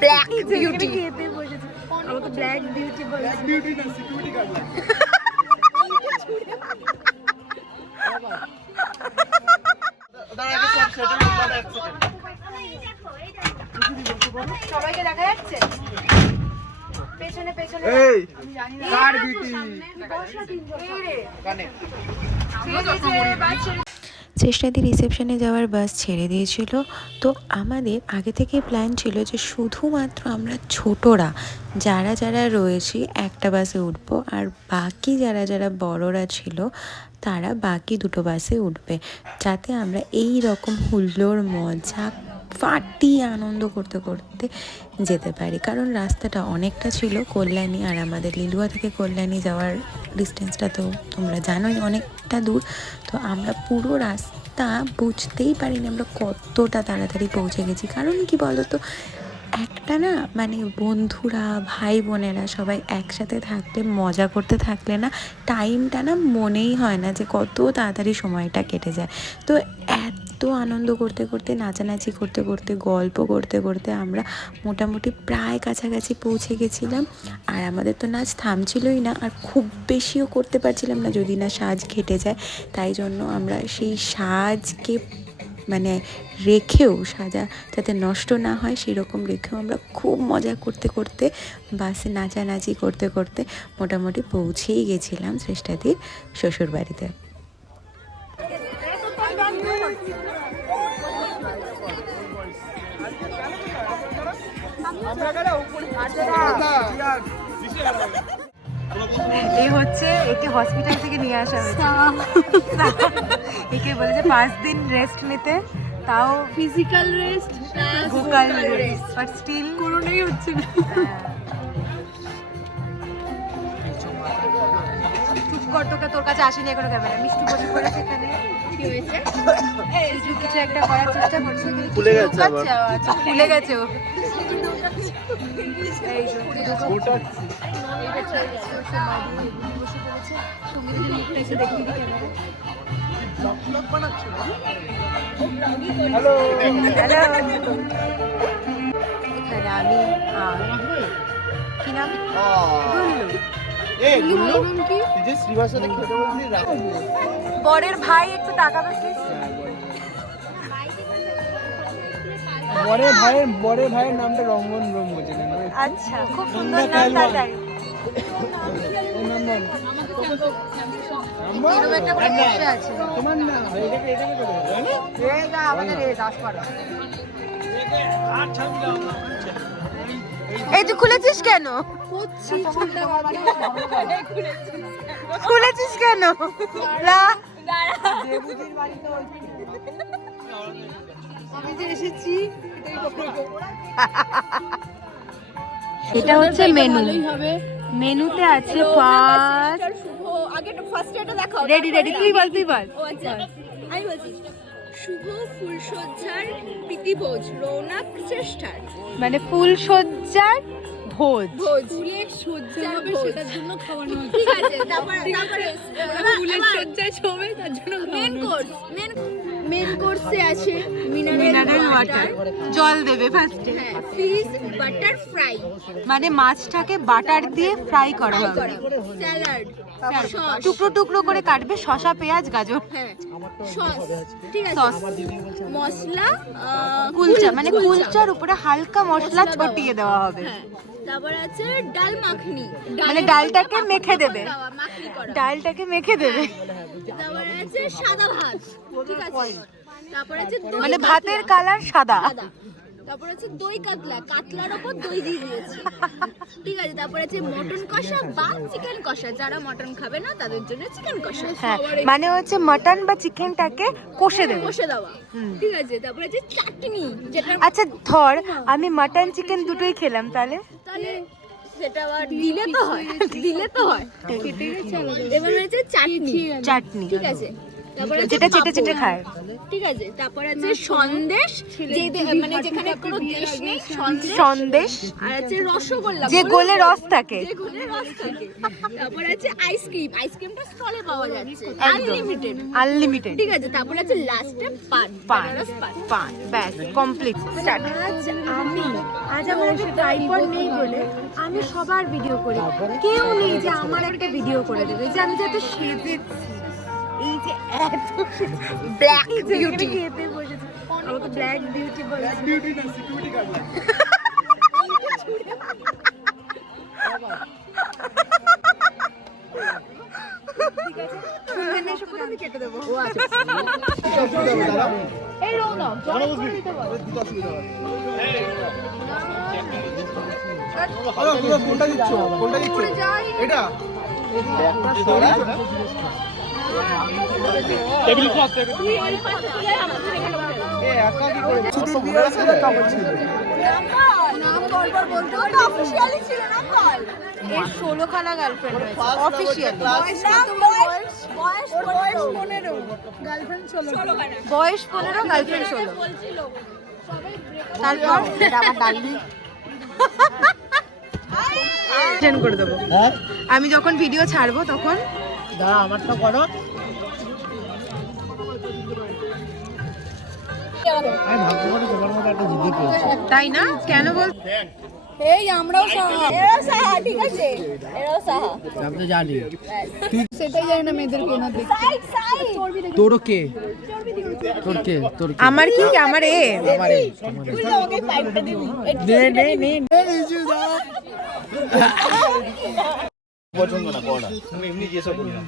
Black beauty. খেতে বসেছে, আমাকে ব্ল্যাক বিউটি বলে। বিউটি না সিকিউরিটি গার্ড সবাইকে দেখা যাচ্ছে পেছনে পেছনে। এই আমি জানি না কার বিউটি কানে চেষ্টাদি রিসেপশনে যাওয়ার বাস ছেড়ে দিয়েছিল। তো আমাদের আগে থেকে প্ল্যান ছিল যে শুধুমাত্র আমরা ছোটরা যারা যারা রয়েছি একটা বাসে উঠবো, আর বাকি যারা যারা বড়রা ছিল তারা বাকি দুটো বাসে উঠবে, যাতে আমরা এই রকম হুল্লোড় মজা ফাটিয়ে আনন্দ করতে করতে যেতে পারি। কারণ রাস্তাটা অনেকটা ছিল, কল্যাণী আর আমাদের লিলুয়া থেকে কল্যাণী যাওয়ার ডিস্টেন্সটা তো তোমরা জানোই অনেকটা দূর। তো আমরা পুরো রাস্তা বুঝতেই পারিনি আমরা কতটা তাড়াতাড়ি পৌঁছে গেছি। কারণ কি বলো তো, একটা না মানে বন্ধুরা ভাই বোনেরা সবাই একসাথে থাকলে মজা করতে থাকলে না টাইমটা না মনেই হয় না যে কত তাড়াতাড়ি সময়টা কেটে যায়। তো এত আনন্দ করতে করতে নাচানাচি করতে করতে গল্প করতে করতে আমরা মোটামুটি প্রায় কাছাকাছি পৌঁছে গেছিলাম। আর আমাদের তো নাচ থামছিলই না, আর খুব বেশিও করতে পারছিলাম না যদি না সাজ ঘেটে যায়। তাই জন্য আমরা সেই সাজকে মানে রেখেও, সাজা যাতে নষ্ট না হয় সেরকম রেখেও আমরা খুব মজা করতে করতে বাসে নাচানাচি করতে করতে মোটামুটি পৌঁছেই গেছিলাম শ্রেষ্ঠাদির শ্বশুরবাড়িতে। এই হচ্ছে একে হসপিটাল থেকে নিয়ে আসা হয়েছে। একে বলেছে 5 দিন রেস্ট নিতে, তাও physical rest vocal rest, but still কোনোটাই হচ্ছে না। চুপ কর, তোর কাছে আসেনি এখনো ক্যামেরা। মিষ্টি বসে পড়েছে এখানে, কি হয়েছে? কিছু একটা করার চেষ্টা করছে, কিন্তু ভুলে গেছে আবার। আচ্ছা ভুলে গেছে ও। এই ওটা তুমি যদি মুখটা এসে দেখিয়ে দিই ক্যামেরা। হ্যালো হ্যালো, এখানে আমি কি নাম গুল্লু, এই গুল্লু তুই যে শ্রীবাসা থেকে খেতে বলছিস রাখ বরের ভাই একটু তাকাবে প্লিজ। বড় ভাইয়ের নামটা রঙ্গন ব্রহ্ম চেনে না? আচ্ছা, খুব সুন্দর নাম তাড়াতাড়ি। এরকম একটা করে বসে আছে। তোমার না এটাকে করে এই না আমাদের এই দাসপাড়া। এই তুই খুলেছিস কেন? খুলেছিস কেন? না আমি যে এসেছি এটা হচ্ছে মেনু। মেনুতে আছে আগে তো ফার্স্ট এটা দেখাও। রেডি তুই বল ও আচ্ছা, আমি বলছি শুভ ফুলসজ্জার প্রীতিভোজ রৌনক শ্রেষ্ঠার। মানে ফুলসজ্জার ভোজ। ফুলের সজ্জা হবে সেটার জন্য খাওয়ানো হচ্ছে। ঠিক আছে, তারপরে ফুলের সজ্জায় ছবে তার জন্য মেন কোর্সে আছে মিনারেল ওয়াটার, জল দেবে ফার্স্টে। হ্যাঁ, ফিশ বাটার ফ্রাই মানে মাছটাকে বাটার দিয়ে ফ্রাই করা হবে। স্যালাড, টুকরো টুকরো করে কাটবে, শসা পেঁয়াজ গাজর। হ্যাঁ, সস, ঠিক আছে, সস, মশলা, কুলচা মানে কুলচার উপরে হালকা মশলা ছড়িয়ে দেওয়া হবে। হ্যাঁ, তারপর আছে ডাল মাখনি, মানে ডালটাকে মেখে দেবে, মাখনি করা। ডালটাকে মেখে দেবে। তারপর আছে সাদা ভাত, ঠিক আছে, তারপর আছে দই মানে কাতলা, ভাতের কালার সাদা। তারপর আছে দই কাতলা, কাতলার উপর দই দিয়ে দিয়েছে, ঠিক আছে, তারপর আছে মটন কষা বা চিকেন কষা, যারা মটন খাবে না তাদের জন্য চিকেন কষা। হ্যাঁ, মানে হচ্ছে মটন বা চিকেনটাকে কষে দেবে। কষে দেওয়া, ঠিক আছে, তারপর আছে চাটনি, যেটা আচ্ছা ধর আমি মটন চিকেন দুটোই খেলাম, তাহলে সেটা আবার দিলে তো হয়। এবার আছে চাটনি, ঠিক আছে, তারপর আছে যেটা চেটে চেটে পাঁপড়, খায়, ঠিক আছে, তারপর আছে সন্দেশ, মানে যেখানে কোনো দেশ নেই, সন্দেশ, আর আছে রসগোল্লা, যে গোলে রস থাকে। তারপর আছে আইসক্রিমটা স্টলে পাওয়া যাচ্ছে, আনলিমিটেড, ঠিক আছে, তারপর আছে লাস্টে পান, ব্যাস কমপ্লিট। আজ আমি আজ আমার একটা ট্রাইপড নেই বলে আমি সবার ভিডিও করি, কেউ নেই যে আমার একটা ভিডিও করে দেবে, যে আমি যত সেজেছি, এই যে এত ব্ল্যাক বিউটি খেতে বসেছি, আমাকে ব্ল্যাক বিউটি বলে। বিউটি না সিকিউরিটি গার্ড আমি কেটে দেবো। এই রো না কোনটা দিচ্ছ এটা টেবিল ক্লথ এর 16 খানা গার্লফ্রেন্ড রয়েছে অফিশিয়াল। বয়স 15, গার্লফ্রেন্ড 16। তারপর আবার ডালবি চেঞ্জ করে দেবো। আমি যখন ভিডিও ছাড়বো তখন দাঁড়া আমারটা করো। আমি ভাগ্য করে তোমার মতো একটা জিদি পেয়েছি। তাই না? কেন বল? এই আমরাও সাহা, এরাও সাহা, ঠিক আছে, এরাও সাহা। আমি তো জানি সেটাই জানি না মেয়েদের কোন দিক। তোর কে তোর কে তোর কে আমার কি আমার এ আমারে তুই তো আমাকে পাইপটা দিবি। নে পছন্দ না পড়া আমি এমনি জিজ্ঞেস করি না